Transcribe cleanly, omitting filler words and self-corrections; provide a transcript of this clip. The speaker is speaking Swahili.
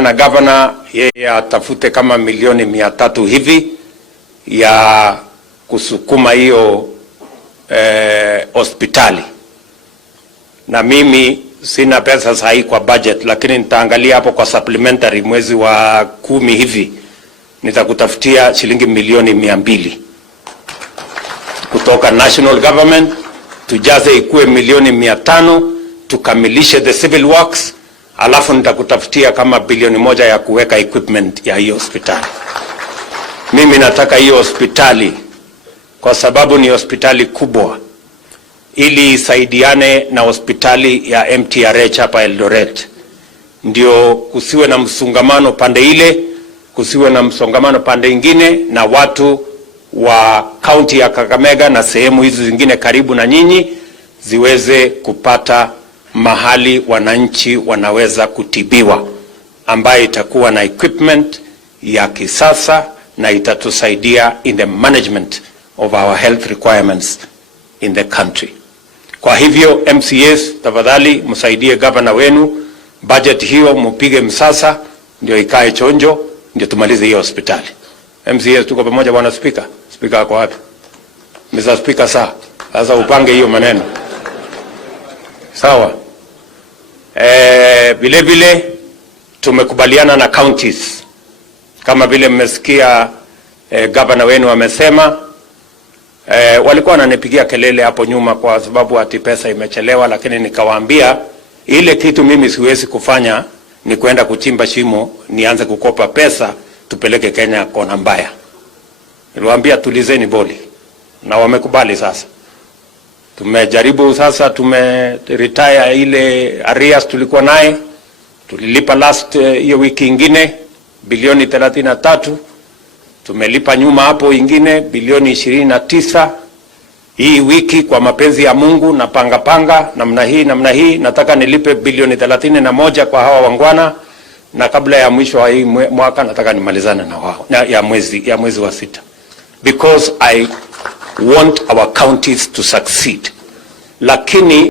Na governor yeye atafute kama milioni 300 hivi ya kusukuma hiyo hospitali. Na mimi sina pesa sahi kwa budget, lakini nitaangalia hapo kwa supplementary mwezi wa 10 hivi nitakutafutia shilingi milioni 200 kutoka national government, tujaze ikuwe milioni 500 tukamilishe the civil works. Alafu nitakutafutia kama bilioni 1 ya kuweka equipment ya hiyo hospitali. Mimi nataka hiyo hospitali kwa sababu ni hospitali kubwa, ili isaidiane na hospitali ya MTRH hapa Eldoret. Ndio kusiwe na msongamano pande ile, kusiwe na msongamano pande ingine, na watu wa county ya Kakamega na sehemu hizo zingine karibu na nyinyi ziweze kupata mahali wananchi wanaweza kutibiwa, ambayo itakuwa na equipment ya kisasa na itatusaidia in the management of our health requirements in the country. Kwa hivyo MCAs, tafadhali msaidie governor wenu, budget hiyo mpige msasa ndio ikae chonjo, ndio tumalize hiyo hospitali. MCAs tuko pamoja bwana speaker? Speaker ako wapi? Mr. Speaker sasa upange hiyo maneno. Sawa. Vile vile tumekubaliana na counties, kama vile mmesikia governor wenu amesema. Walikuwa wananipigia kelele hapo nyuma kwa sababu ati pesa imechelewa, lakini nikawaambia ile kitu mimi siwezi kufanya ni kwenda kuchimba shimo nianze kukopa pesa tupeleke Kenya kona mbaya. Niliwaambia tulizeni boli, na wamekubali. Sasa tumejaribu, sasa retire ile arrears tulikuwa naye, tulilipa last hiyo wiki ingine bilioni 33, tumelipa nyuma hapo ingine bilioni 29. Hii wiki kwa mapenzi ya Mungu na panga namna hii nataka nilipe bilioni 31 kwa hawa wangwana, na kabla ya mwisho wa hii mwaka nataka nimalizane na wao ya mwezi wa 6, because I want our counties to succeed. Lakini